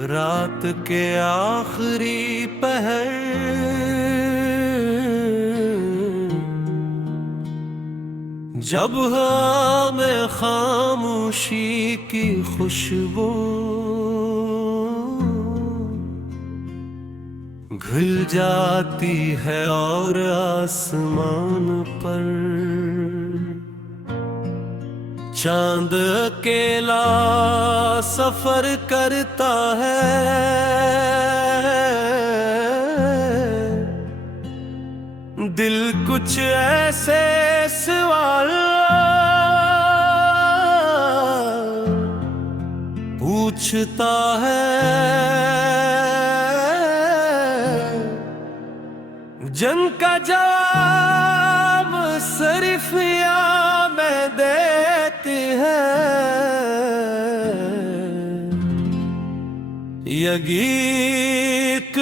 रात के आखिरी पहर, जब हवा में खामोशी की खुशबू घुल जाती है और आसमान पर चांद अकेला सफर करता है। दिल कुछ ऐसे सवाल पूछता है जिनका जवाब सिर्फ या मैं देती है। ये गीत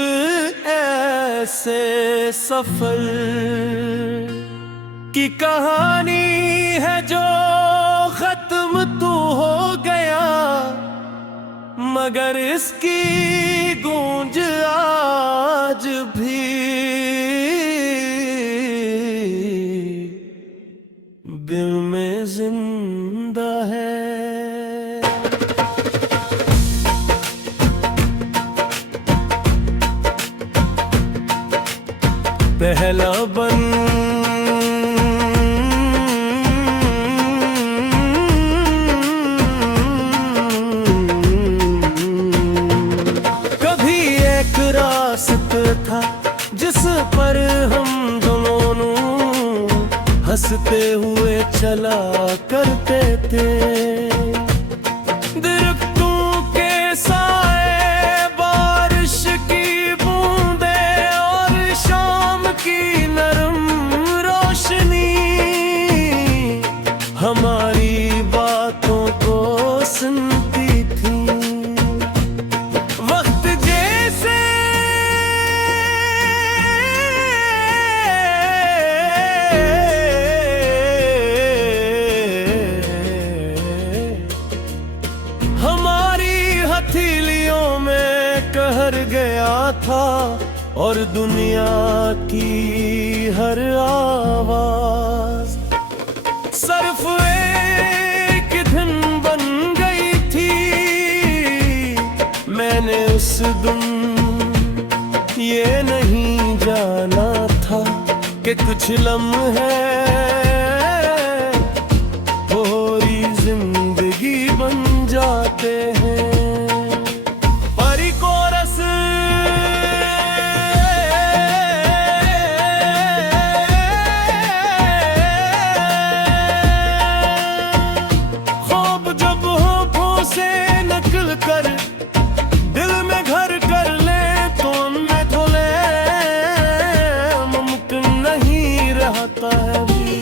ऐसे सफर की कहानी है जो खत्म तो हो गया, मगर इसकी गूंज आज भी दिल में जिंदा है। पहला बन कभी एक रास्ता था जिस पर हम दोनों हंसते हुए चला करते थे। दरख्तों के साए, बारिश की बूंदें और शाम की नरम रोशनी हमारी बातों को सुनती थी। वक्त जैसे हथेलियों में कहर गया था और दुनिया की हर आवाज सिर्फ एक दिन बन गई थी। मैंने उस दिन ये नहीं जाना था कि कुछ लम्हे पूरी जिंदगी बन जाते हैं। कर दिल में घर कर ले तो मैं थोले मुमकिन नहीं रहता है भी।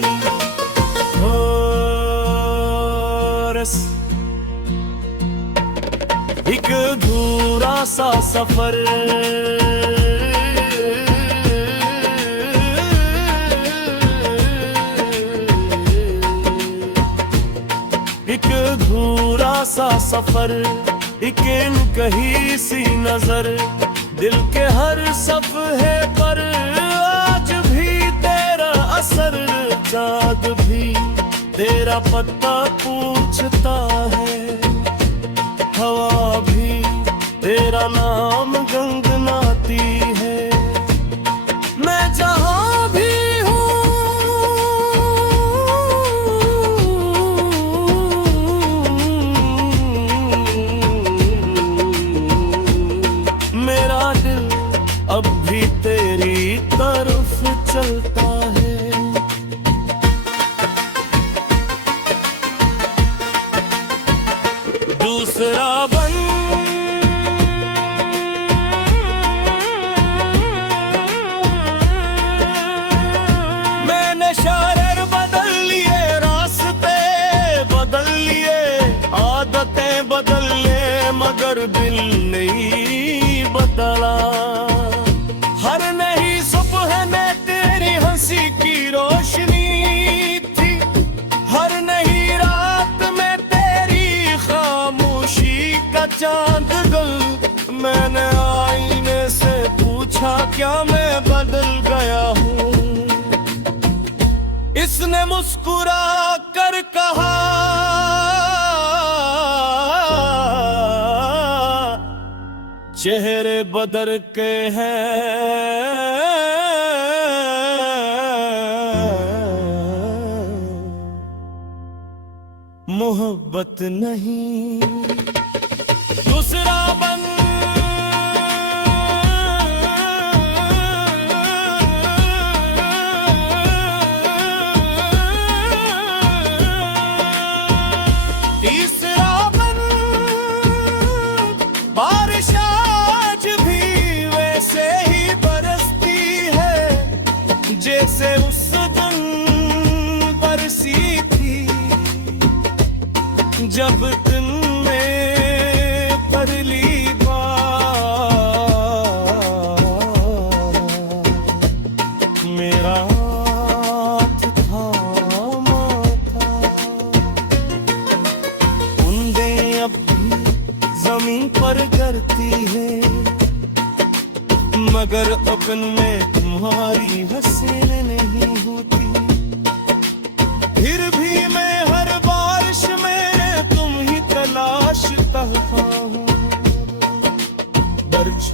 एक अधूरा सा सफर एक अधूरा सा सफर, एक कही सी नजर दिल के हर सफ़हे पर आज भी तेरा असर। चाँद भी तेरा पत्ता पूछता है, हवा भी तेरा नाम गुनगुनाती है। मैं जहाँ भी अब भी तेरी तरफ चलता है। दूसरा बन मैंने शहर बदल लिए, रास्ते बदल लिए, आदतें बदल लिए, मगर दिल नहीं बदला। हर नई सुबह में तेरी हंसी की रोशनी थी, हर नई रात में तेरी खामोशी का चांद क्या मैं बदल गया हूँ। इसने मुस्कुरा कर कहा, चेहरे बदल के हैं, मोहब्बत नहीं। दूसरा बन तीसरा बन, बारिश आज भी वैसे ही बरसती है जैसे उस दिन बरसी थी, जब तुमने पहली बार मेरा हाथ थामा था। बूंदें अब भी जमीन पर गिरती है, मगर अपन में तुम्हारी हंसी नहीं होती। फिर भी मैं हर बारिश में तुम ही तलाशता हूँ। बर्ज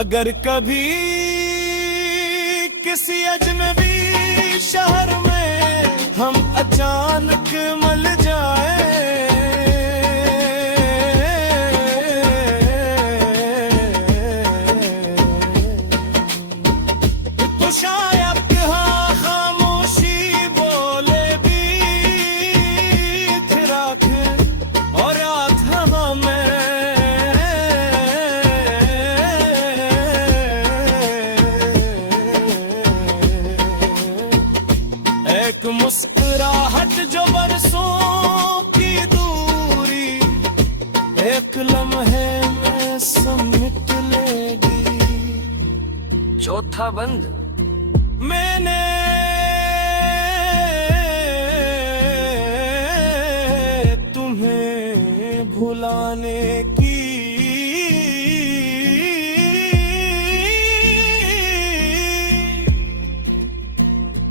अगर कभी किसी अजनबी शहर में हम अचानक मिल जाए, तो शायद हाँ खामोशी बोले बीच रात और रात हमें एक मुस्कुराहट जो बरसों की दूरी एक लम्हे में समेट लेगी। चौथा बंद, मैंने तुम्हें भुलाने की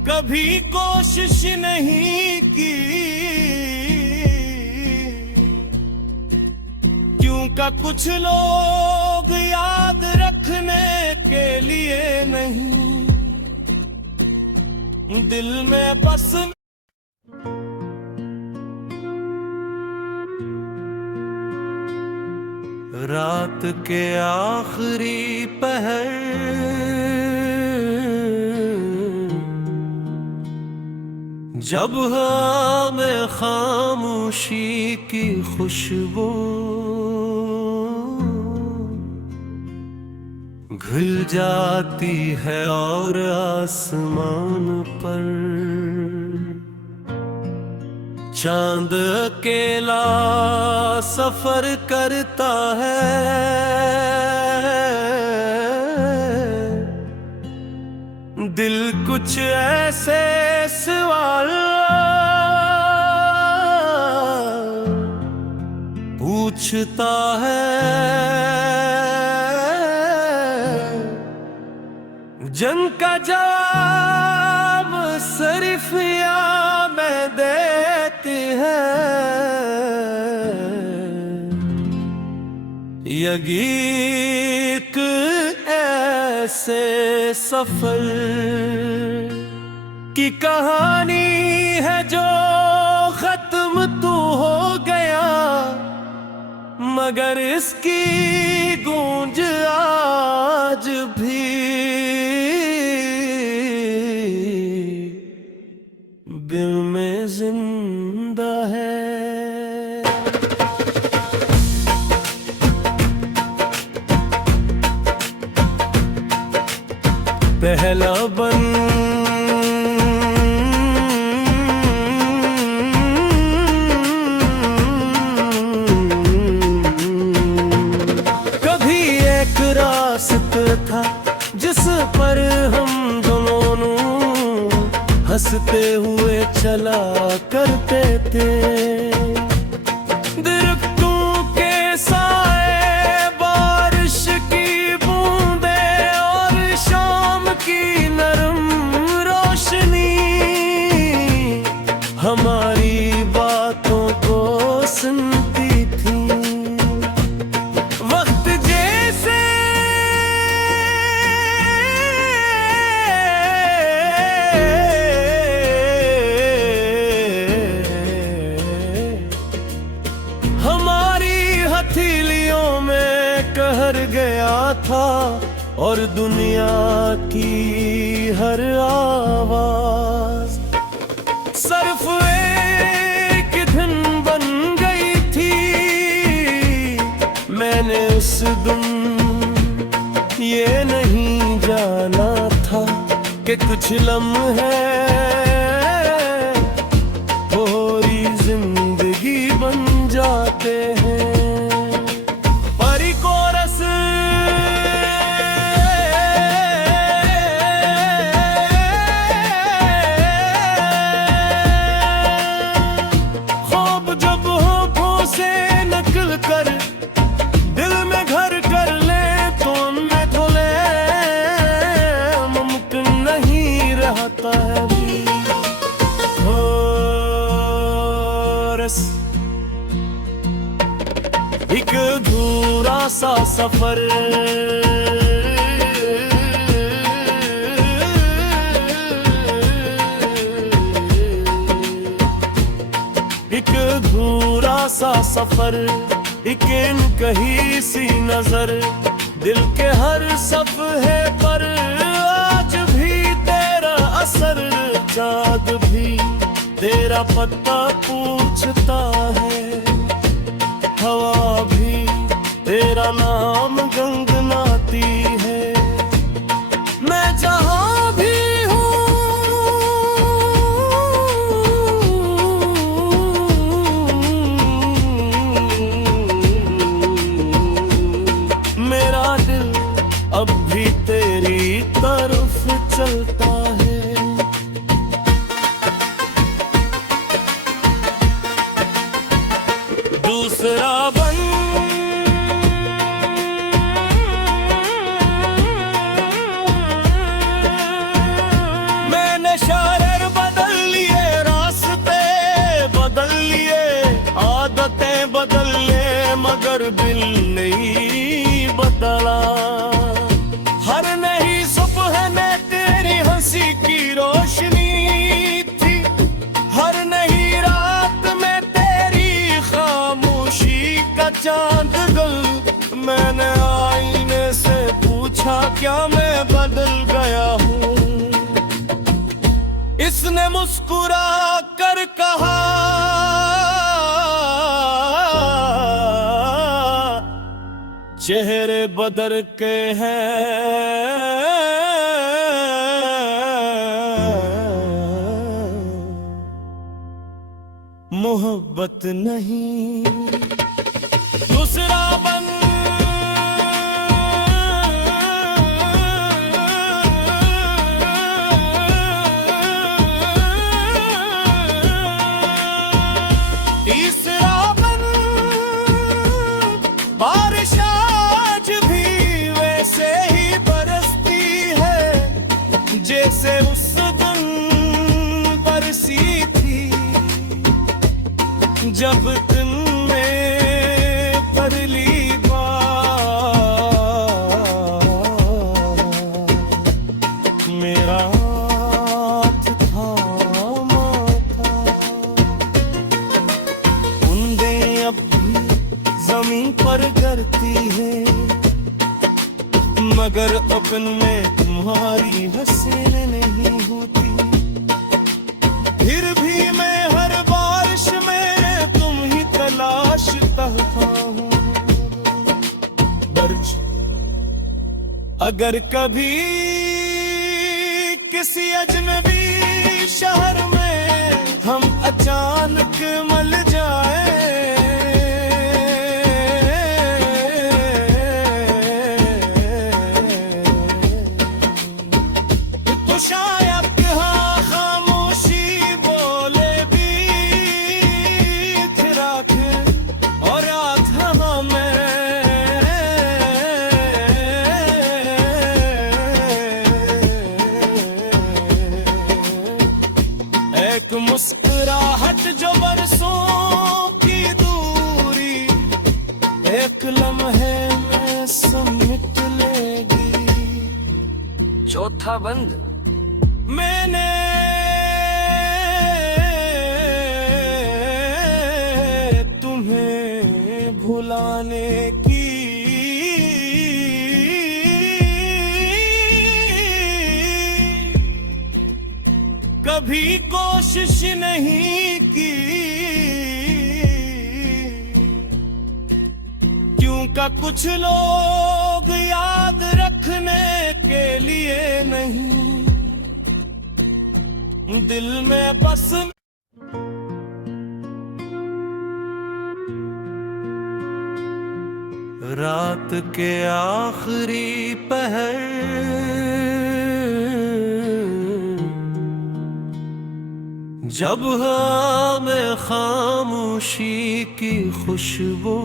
कभी कोशिश नहीं की, क्योंकि कुछ लोग याद रखने के लिए नहीं, दिल में बस। रात के आखिरी पहर जब हमें खामोशी की खुशबू घुल जाती है और आसमान पर चांद अकेला सफर करता है, दिल कुछ ऐसे सवाल पूछता है जिनका जवाब सिर्फ या मैं देती है। ये गीत ऐसे सफर की कहानी है जो खत्म तो हो गया, मगर इसकी गूंज आज भी दिल में जिंदा है। पहला बन कभी एक रास्ता था जिस पर हम दोनों हंसते हुए चला करते थे। दरख्तों के साए बारिश की बूंदे हमारी बातों को सुनती थी। वक्त जैसे हमारी हथेलियों में कहर गया था और दुनिया की हर आवाज सिर्फ एक दिन बन गई थी। मैंने उस दिन ये नहीं जाना था कि कुछ लम्हे पूरी जिंदगी बन जाते हैं। परी कोरस ख्वाब जब होठों से निकल कर दिल में घर कर ले तो उनमें धुले मुमकिन नहीं रहता है भी। कोरस एक अधूरा सा सफर एक अधूरा सा सफर, एक कही सी नजर दिल के हर सफ़हे पर आज भी तेरा असर। चाँद भी तेरा पत्ता पूछता है, हवा भी तेरा नाम गुनगुनाती है। मैं जहाँ भी मेरा दिल अब भी तेरी तरफ चलता है। दूसरा बन मैंने शहर बदल लिए, रास्ते बदल लिए, आदतें बदल लिए, मगर दिल नहीं बदला। हर नई सुबह में तेरी हंसी की रोशनी थी, हर नई रात में तेरी खामोशी का चांद गल। मैंने आईने से पूछा क्या मैं बदल गया हूँ, इसने मुस्कुरा कर कहा चेहरे बदल के हैं मोहब्बत नहीं। दूसरा बन तीसरा बन बारिश आज भी वैसे ही बरसती है जैसे उस दिन बरसी थी जब तुमने पहली बार मेरा हाथ थामा था। बूंदें अब भी जमीन पर गिरती है मगर अपन में तुम्हारी हंसी नहीं होती। फिर भी मैं हर बारिश में तुम ही तलाशता हूँ। बर्ज अगर कभी किसी अजनबी शहर में हम अचानक मिल जाए तो शायद हाँ खामोशी बोले बीच रात और रात हमें एक मुस्कुराहट जो बरसों की दूरी एक लम्हे में समेट लेगी। चौथा बंद। मैंने तुम्हें भुलाने की कभी कोशिश नहीं की, क्योंकि कुछ लोग याद रखने के लिए नहीं, दिल में बस। रात के आखिरी पहर जब हमें खामोशी की खुशबू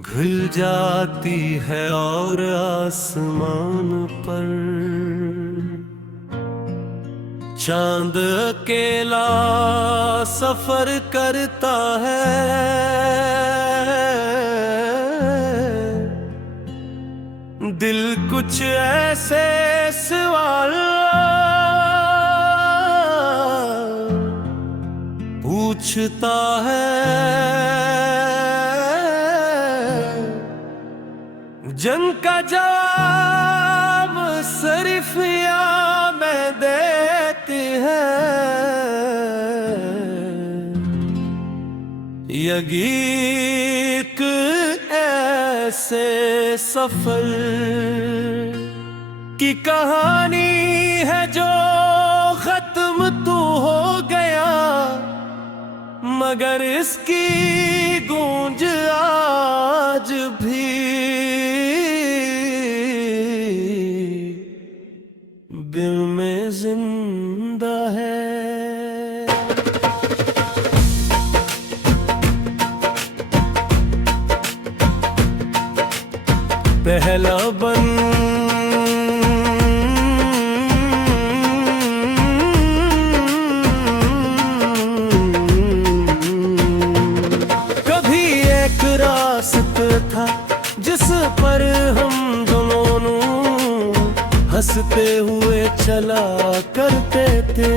घुल जाती है और आसमान पर चांद अकेला सफर करता है, दिल कुछ ऐसे सवाल पूछता है जिनका जवाब सिर्फ यादें देती है। ये गीत ऐसे सफर की कहानी है जो खत्म तो हो गया, मगर इसकी गूंज आज भी दिल में जिंदा है। पहला बंद कभी एक रास्ता था जिस पर हम दोनों हंसते हुए चला करते थे,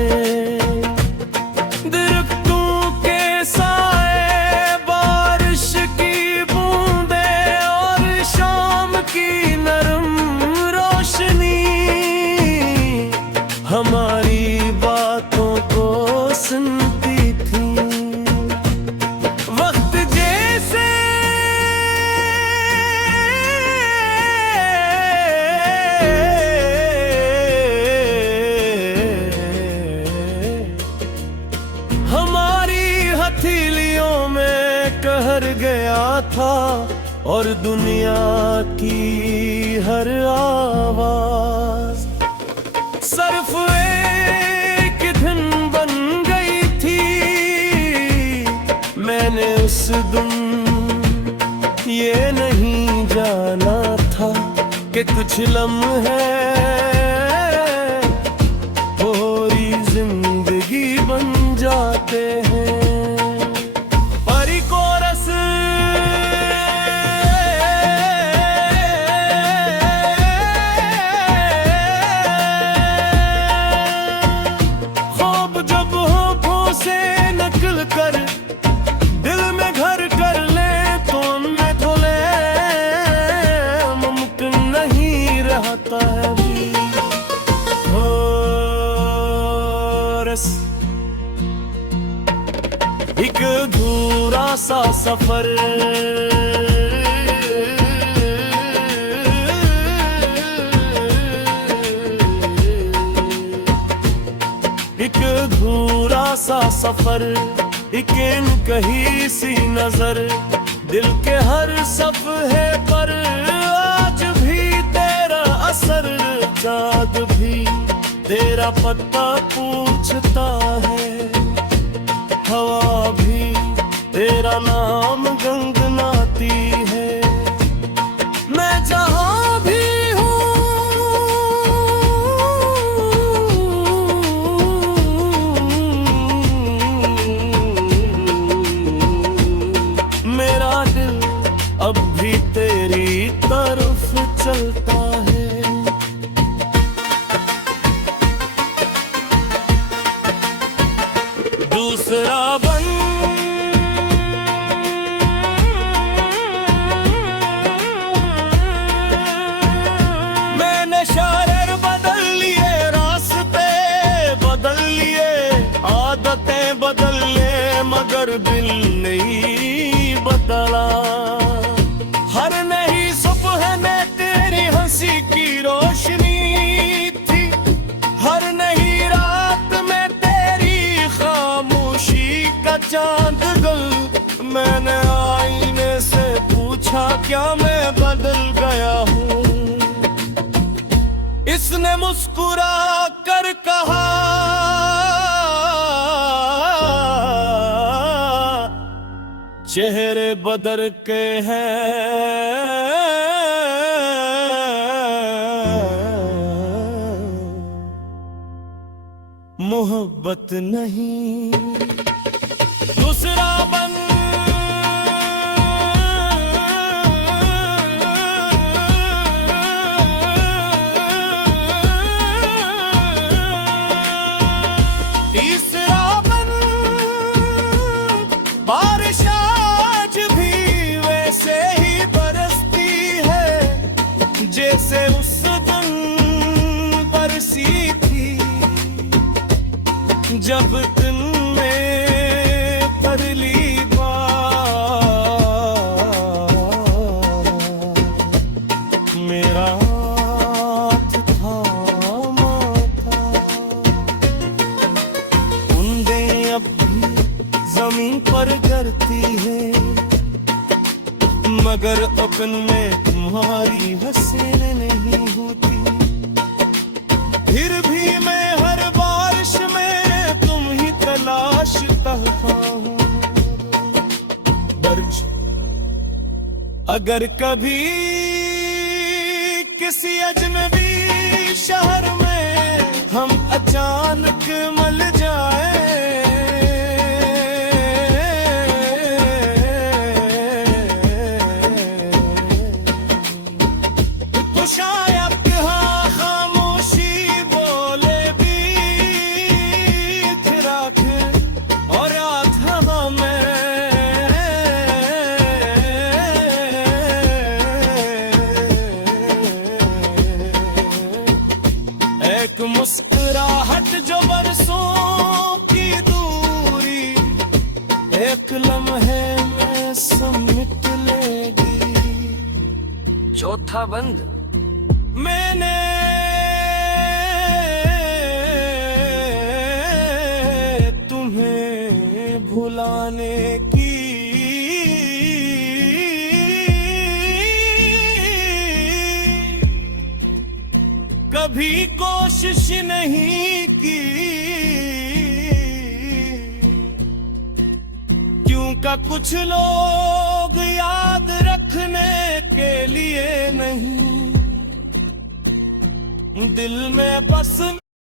दरख्तों के साए, बारिश की बूंदें और शाम की नरम रोशनी हमारी बातों को सुनती थी। वक्त जैसे हथेलियों में कहर गया था और दुनिया की हर आवाज सिर्फ एक दिन बन गई थी। मैंने उस दिन ये नहीं जाना था कि कुछ लम्हे पूरी जिंदगी बन जाते हैं। दिल में घर कर ले तो उनमें थोले मुमकिन नहीं रहता है। एक अधूरा सा सफर एक अधूरा सा सफर, एक कही सी नजर, दिल के हर सफ़हे पर आज भी तेरा असर। चाँद भी तेरा पत्ता पूछता है, हवा भी तेरा नाम गुनगुनाती है। मैं जहाँ भी हूँ दूसरा बन मैंने शायर बदल लिए, रास्ते बदल लिए, आदतें बदल लिए, मगर दिल नहीं बदला। हर नई सुबह में तेरी हंसी की रोशनी थी, हर नई रात में तेरी खामोशी का चांद गल। मैंने आईने से पूछा क्या मैं बदल गया हूँ, इसने मुस्कुरा कर कहा चेहरे बदल के हैं मोहब्बत नहीं। दूसरा बन तीसरा बन बारिश आज भी वैसे ही बरसती है जैसे उस दिन बरसी थी, जब तुमने पहली बार मेरा हाथ थामा था। बूंदें अब भी जमीन पर गिरती है, मगर अपन में तुम्हारी हंसी नहीं होती। फिर भी मैं हर बारिश में तुम ही तलाशता हूँ। बर्ज अगर कभी किसी अजनबी शहर में हम अचानक मिल जाए, तो शायद हाँ खामोशी बोले बीच रख और रात हमें एक मुस्कुराहट जो बरसों की दूरी एक लम्हे में समेट लेगी। चौथा बंद मैंने तुम्हें भुलाने की कभी कोशिश नहीं की, क्यों का कुछ लोग याद रखने के लिए नहीं, दिल में बस